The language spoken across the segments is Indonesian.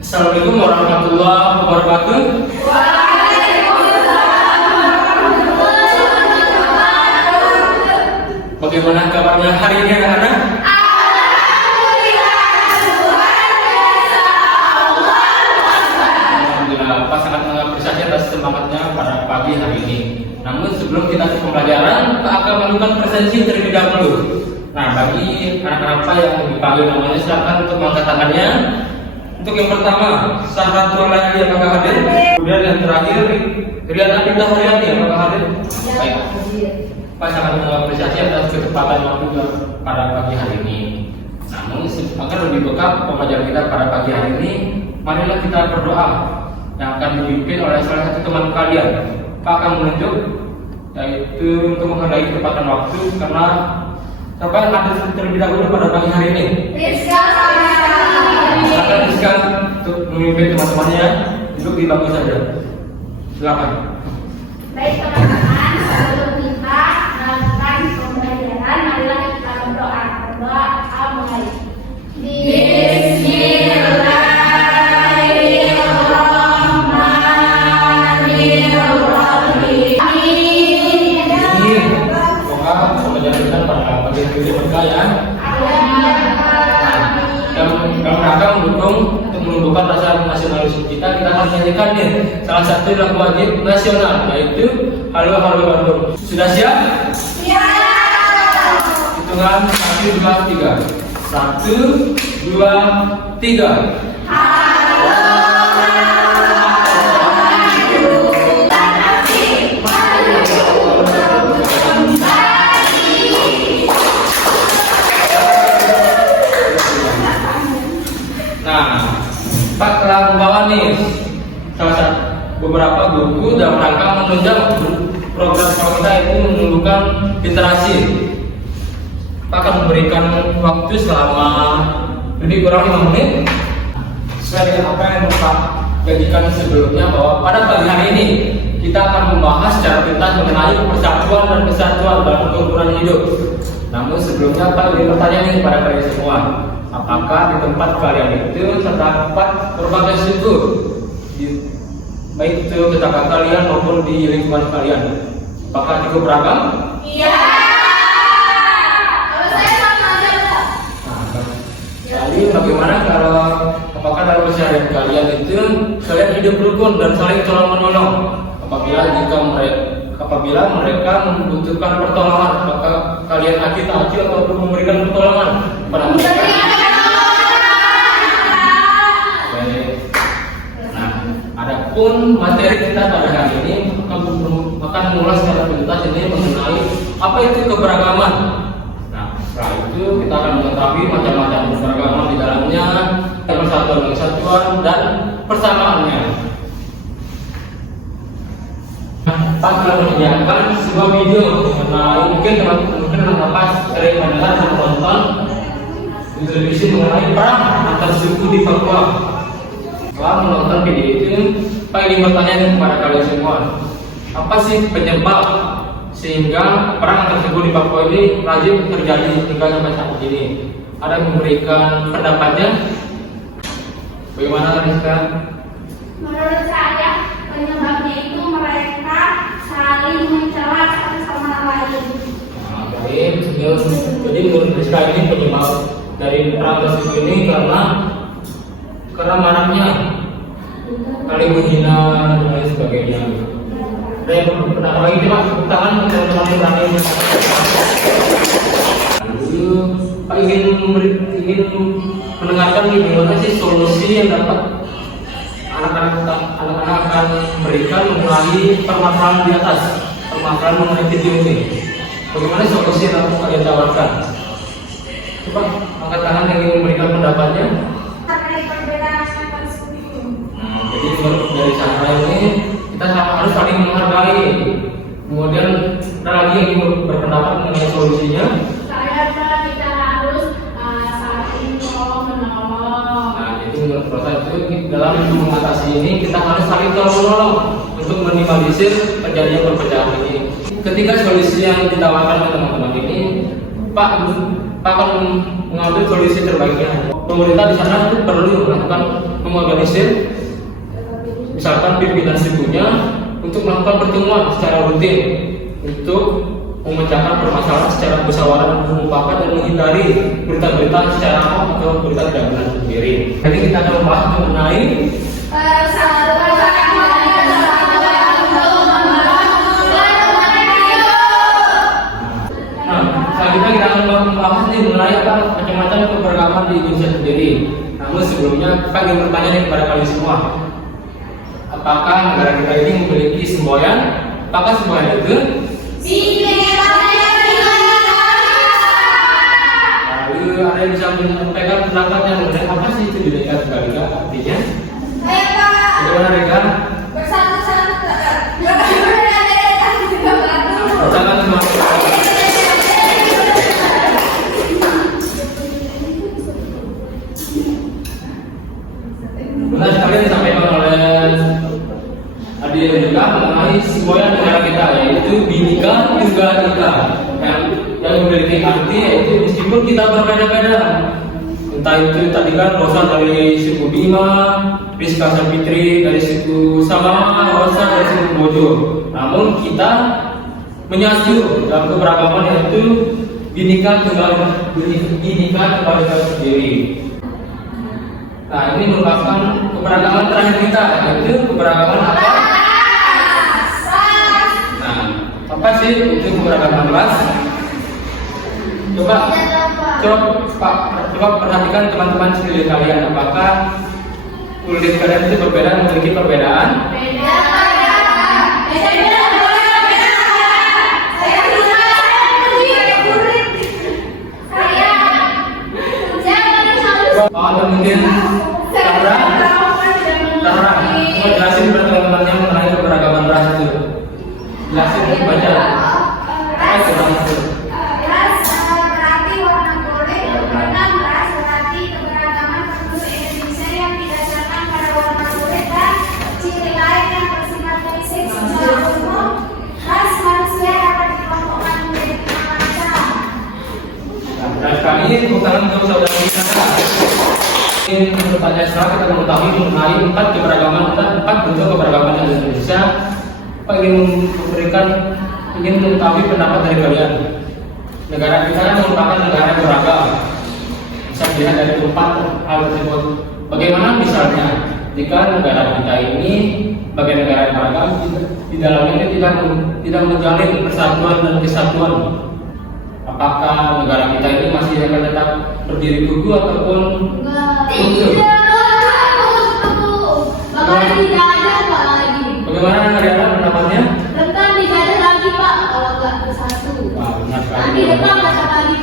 Assalamualaikum warahmatullahi wabarakatuh. Bagaimana kabarnya hari ini anak-anak? Alhamdulillah, Pak sangat mengapresiasi atas semangatnya pada pagi hari ini. Namun sebelum kita ke pembelajaran, Pak akan melakukan presensi terlebih dahulu. Nah, bagi anak-anak Pak yang dipanggil namanya, silakan untuk mengangkat tangannya. Untuk yang pertama, Sahabatul Lagi apakah hadir? Kemudian yang terakhir, Rian Abiddah Haryani apakah hadir? Baik. Pak sangat mengapresiasi atas ketepatan waktu pada pagi hari ini. Namun agar lebih bekal pembelajaran kita pada pagi hari ini, marilah kita berdoa yang akan dipimpin oleh salah satu teman kalian. Pak akan menunjuk, yaitu untuk menghargai ketepatan waktu, karena siapa yang hadir terlebih dahulu pada pagi hari ini? Silakan Rizka untuk memimpin teman-temannya duduk di bangku saja. Silakan. Baik teman-teman, sebelum kita melakukan pembelajaran, marilah kita berdoa. Berdoa mulai. Bismillahirrahmanirrahim. Semoga pembelajaran kita pada pagi hari ini berkah ya. Dalam rangka mendukung untuk menumbuhkan rasa nasionalisme kita akan nyanyikan nih salah satu lagu wajib nasional, yaitu Halo Halo Bandung. Sudah siap? Siap. Hitungan 1, 2, 3. 1, 2, 3. Pak telah membawa nih beberapa buku dalam rangka menunjang program sekolah kita, itu menumbuhkan literasi. Pak akan memberikan waktu selama lebih kurang 5 menit sesuai dengan apa yang Pak janjikan sebelumnya, bahwa pada pagi hari ini kita akan membahas secara tuntas mengenai persatuan dan kesatuan dalam kerukunan hidup. Namun sebelumnya Pak ingin bertanya nih kepada kalian semua, apakah di tempat kalian itu terdapat berbagai suku, baik itu tetangga kalian maupun di lingkungan kalian? Apakah cukup beragam? Iya. Kalau saya sama aja, Pak. Jadi bagaimana kalau apakah dalam keseharian kalian itu kalian hidup rukun dan saling tolong menolong? Apabila mereka membutuhkan pertolongan, apakah kalian aktif ataupun memberikan pertolongan kepada mereka? Adapun materi kita pada hari ini akan mengulas secara tuntas ini mengenai apa itu keberagaman. Nah, setelah itu kita akan mengetahui macam-macam keberagaman di dalamnya, persatuan dan kesatuan dan persamaannya. Pak telah menyediakan sebuah video mengenai, mungkin teman-teman pas sering mendengar dan menonton di televisi mengenai perang antar suku di Papua. Setelah menonton video itu, Pak ingin bertanya kepada kalian semua, apa sih penyebab sehingga perang antar suku di Papua ini lazim terjadi hingga sampai saat ini? Ada yang memberikan pendapatnya? Bagaimana Rizka? Menurut saya penyebabnya itu mereka saling mencela satu sama lain. Baik, jadi menurut Rizka ini penyebab dari perang antar suku ini karena maraknya saling menghina dan lain sebagainya. Ada yang pendapat lagi Pak? Tepuk tangan untuk teman-teman yang berani. Lalu Pak ingin mendengarkan bagaimana sih solusi yang dapat anak-anak akan berikan mengenai permasalahan di atas, permasalahan mengenai video ini. Bagaimana solusi yang akan kalian tawarkan? Coba angkat tangan yang ingin memberikan pendapatnya. Jadi dari cara ini kita harus saling menghargai. Kemudian ada lagi yang ingin berpendapat mengenai solusinya. Kita harus saling tolong menolong. Nah, jadi menurut proses itu dalam mengatasi ini kita harus saling tolong menolong. untuk minimalisir terjadinya perpecahan ini. Ketika solusi yang ditawarkan oleh teman-teman ini, Pak akan mengambil solusi terbaiknya. Pemerintah di sana itu perlu melakukan mengorganisir, misalkan pimpinan sukunya untuk melakukan pertemuan secara rutin untuk memecahkan permasalahan secara musyawarah dan mufakat dan menghindari berita-berita secara hoax atau berita tidak benar sendiri. Jadi kita akan membahas mengenai selanjutnya kita akan membahas mengenai macam-macam keberagaman di Indonesia sendiri. Namun sebelumnya Pak ingin bertanya nih kepada kalian semua, apakah negara kita ini memiliki semboyan? Apakah semboyan itu? Lalu ada yang bisa menyampaikan pendapatnya mengenai apa sih itu Bhinneka Tunggal Ika artinya? Bagaimana Rika? Jangan cuma benar sekali disampaikan oleh Adia juga mengenai semboyan negara kita, yaitu Bhinneka Tunggal Ika yang memiliki arti yaitu meskipun kita berbeda-beda, entah itu tadi kan Rosa dari suku Bima, Rizka Sapitri dari suku Sama, Rosa dari suku Bojo, namun kita menyatu dalam keberagaman yaitu Bhinneka Tunggal Ika sendiri. Nah, ini merupakan keberagaman terakhir kita, yaitu keberagaman apa? Nah, apa sih itu keberagaman ras? Coba perhatikan teman-teman sekalian kalian, apakah kulit kalian itu berbeda, memiliki perbedaan? Atau mungkin Tara, mau jelasin buat teman-temannya mengenai keberagaman ras itu. Jelasin baca. Ras berarti warna kulit, benang ras berarti keberagaman penduduk Indonesia yang didasarkan pada warna kulit dan ciri lain yang bersifat fisik. Secara umum, ras manusia dapat dikelompokkan menjadi 5 macam. Nah, kami bukan untuk saudara kita. Ini pertanyaan setelah kita mengetahui mengenai 4 bentuk keberagaman di Indonesia. Pak ingin mengetahui pendapat dari kalian. Negara kita kan merupakan negara yang beragam. Bisa dilihat dari 4 hal tersebut. Bagaimana misalnya jika negara kita ini sebagai negara yang beragam, di dalamnya tidak menjalin persatuan dan kesatuan. Apakah negara kita ini masih akan tetap berdiri teguh ataupun Bahkan tidak ada Pak lagi. bagaimana negara pendapatnya? Rentan tidak ada lagi Pak kalau nggak bersatu. Wah, benar sekali. Nanti depan nggak ada lagi.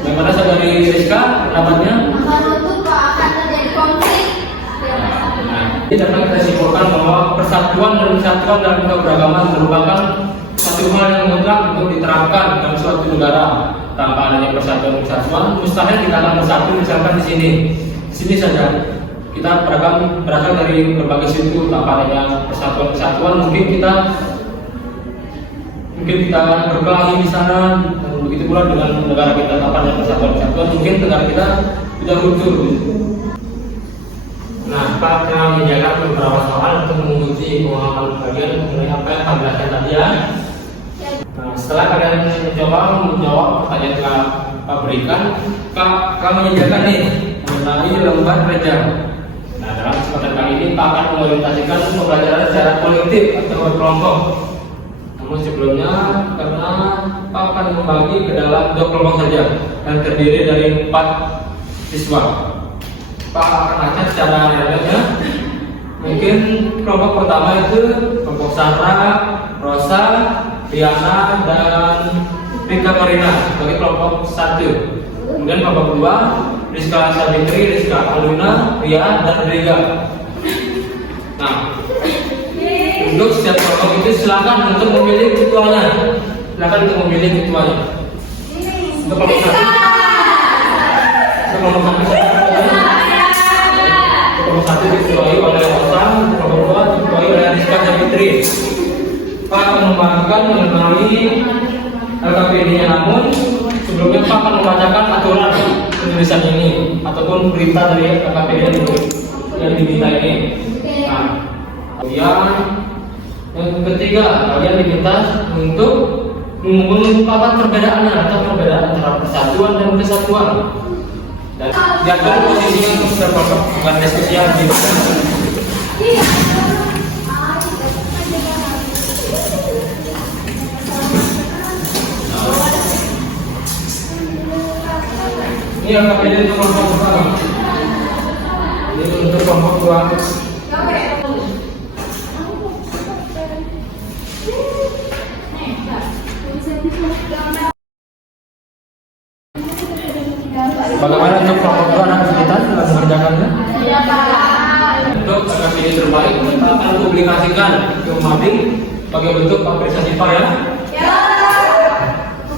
Bagaimana saudari Rizka pendapatnya? Menurutku Pak akan terjadi konflik. Nah, ini dapat kita simpulkan bahwa persatuan dan kesatuan dalam keberagaman merupakan satu hal yang mutlak untuk diterapkan dalam suatu negara. Tanpa adanya persatuan dan kesatuan, mustahil kita akan bersatu. Misalkan di sini saja kita berasal dari berbagai suku. Tanpa adanya persatuan kesatuan, mungkin kita berkelahi di sana. Begitu pula dengan negara kita, tanpa adanya persatuan kesatuan, mungkin negara kita sudah runtuh. Nah, Pak telah menyediakan beberapa soal untuk menguji pemahaman kalian mengenai apa yang kami jelaskan tadi ya. Nah, setelah kalian mencoba menjawab pertanyaan yang telah Pak berikan, Kak menyediakan nih mengenai lembar kerja. Nah, dalam kesempatan kali ini Pak akan mengorientasikan pembelajaran secara kolektif atau berkelompok. Namun sebelumnya, karena Pak akan membagi ke dalam 2 kelompok saja yang terdiri dari 4 siswa. Pak akan acak secara real-nya. Mungkin kelompok pertama itu kelompok Sarah, Rosa, Riana, dan Rika Marina sebagai kelompok 1. Kemudian kelompok kedua Rizka Sabitri, Rizka Aluna, Ria, dan Riga. Nah, untuk setiap kelompok itu silakan untuk memilih ketuanya. Silakan untuk memilih ketuanya. Untuk kelompok 1, kelompok 1 diketuai oleh Rosa, kelompok 2 diketuai oleh Rizka Sabitri. Putri. Pak akan membagikan mengenai LKPD-nya, namun sebelumnya Pak akan membacakan aturan penulisan ini ataupun berita dari LKPD yang diminta ini. Nah, yang ketiga, kalian diminta untuk mengungkapkan perbedaannya atau perbedaan antara persatuan dan kesatuan. Dan diatur posisinya untuk terpokok bukan diskusi yang dilakukan. Ini LKPD untuk kelompok pertama. Ini untuk kelompok dua. Bagaimana untuk kelompok dua anak kita telah mengerjakannya? Untuk LKPD terbaik kita akan publikasikan ke Mading sebagai bentuk apresiasi Pak ya.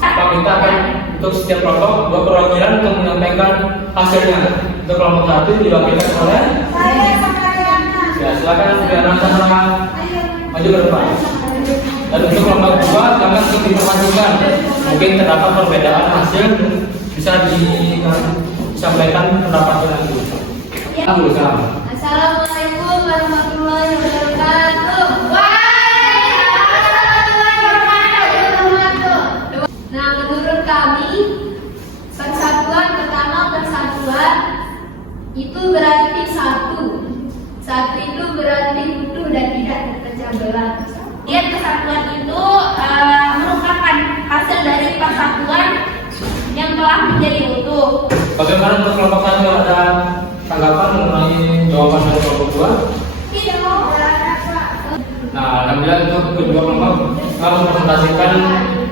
Pak minta akan untuk setiap kelompok dua perwakilan untuk menyampaikan hasilnya. Untuk kelompok satu diwakilkan oleh ya, silakan Diana Sahra maju ke depan. Dan untuk kelompok dua kami untuk diinformasikan mungkin terdapat perbedaan hasil, bisa disampaikan pendapatnya nanti. Assalamualaikum warahmatullahi wabarakatuh. Nah, menurut kami persatuan itu berarti satu. Satu itu berarti utuh dan tidak terpecah belah. Kemudian kesatuan itu merupakan hasil dari persatuan yang telah menjadi utuh. Bagaimana untuk kelompok satu, ada tanggapan mengenai jawaban dari kelompok dua? Tidak. Nah, alhamdulillah untuk kedua kelompok akan mempresentasikan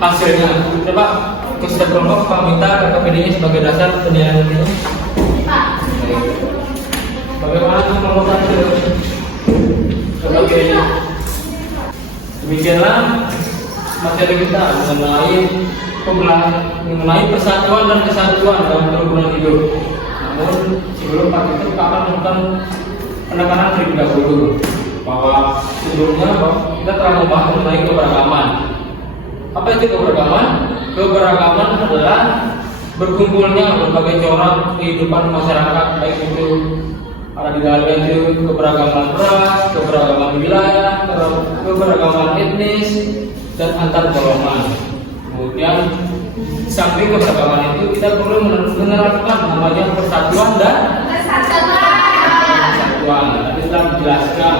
hasilnya. Coba untuk setiap kelompok Pak minta LKPD-nya sebagai dasar penilaian ini. Pak. Bagaimana untuk kelompok satu? Coba pilih. Demikianlah materi kita mengenai persatuan dan kesatuan dalam kerukunan hidup. Namun sebelum Pak itu akan melakukan penekanan terlebih dahulu bahwa sebelumnya kita telah membahas mengenai keberagaman. Apa itu keberagaman? Keberagaman adalah berkumpulnya berbagai corak kehidupan masyarakat, baik itu ada di dalamnya itu keberagaman ras, keberagaman wilayah, keberagaman etnis, dan antar golongan. Kemudian samping keberagaman itu kita perlu menerapkan namanya persatuan dan kesatuan. Tadi telah dijelaskan,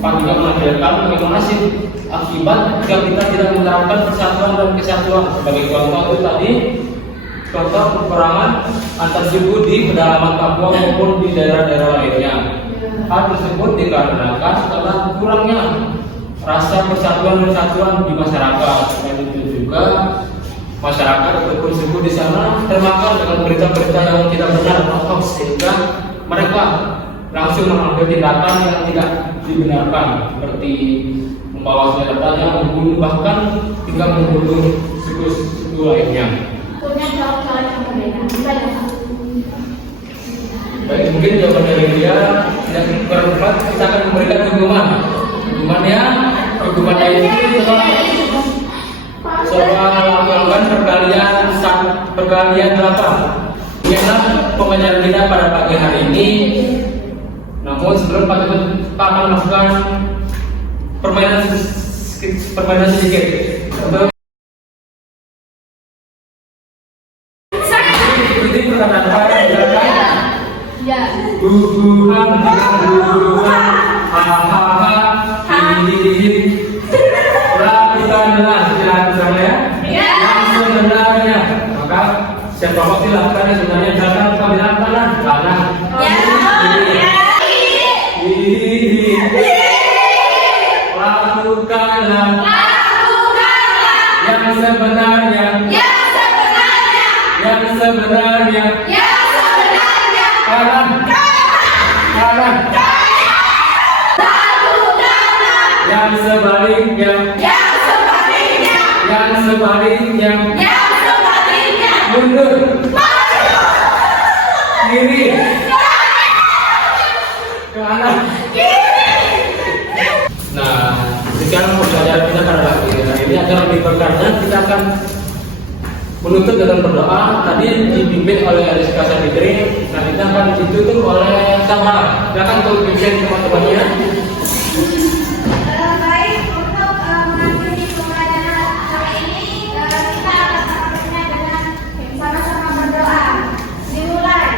Pak juga mengajarkan bagaimana sih akibat jika kita tidak menerapkan persatuan dan kesatuan. Sebagai contoh itu tadi contoh peperangan antar suku di pedalaman Papua maupun di daerah-daerah lainnya. Hal tersebut dikarenakan karena kurangnya rasa persatuan dan kesatuan di masyarakat. Selain itu juga masyarakat ataupun suku di sana termakan dengan berita-berita yang tidak benar atau hoax, sehingga mereka langsung mengambil tindakan yang tidak dibenarkan, seperti membawa senjata tajam, membunuh, bahkan hingga membunuh suku lainnya. Baik, mungkin jawaban dari dia tidak bermanfaat, kita akan memberikan hukuman. Hukumannya itu soal melakukan perkalian 8. Inilah pengajaran kita pada pagi hari ini. Namun sebelum Pak akan melakukan permainan sedikit. Untuk seperti perkataan bubuhan hahaha hihihi. Lakukanlah istilah misalnya yang sebenarnya. Maka siapa waktu lakukan yang sebenarnya jangan pembilang kanan. Lakukanlah yang sebenarnya. Kanan. Yang sebaliknya. Mundur. Kiri. Kanan. Nah, pelajaran kita pada hari ini agar lebih berkarya kita akan menutup dengan berdoa. Tadi dipimpin oleh Rizka Sabitri, selanjutnya akan ditutup oleh Tamar. Silakan untuk pimpin teman-temannya. Baik, untuk mengakhiri pembelajaran hari ini kita akan melakukannya dengan sama-sama berdoa. Dimulai.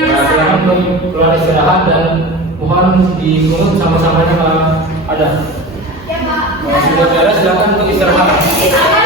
Silakan keluar istirahat dan mohon dikurung sama-samanya Pak Adam. Ya, Pak. Sudah beres, silakan untuk istirahat.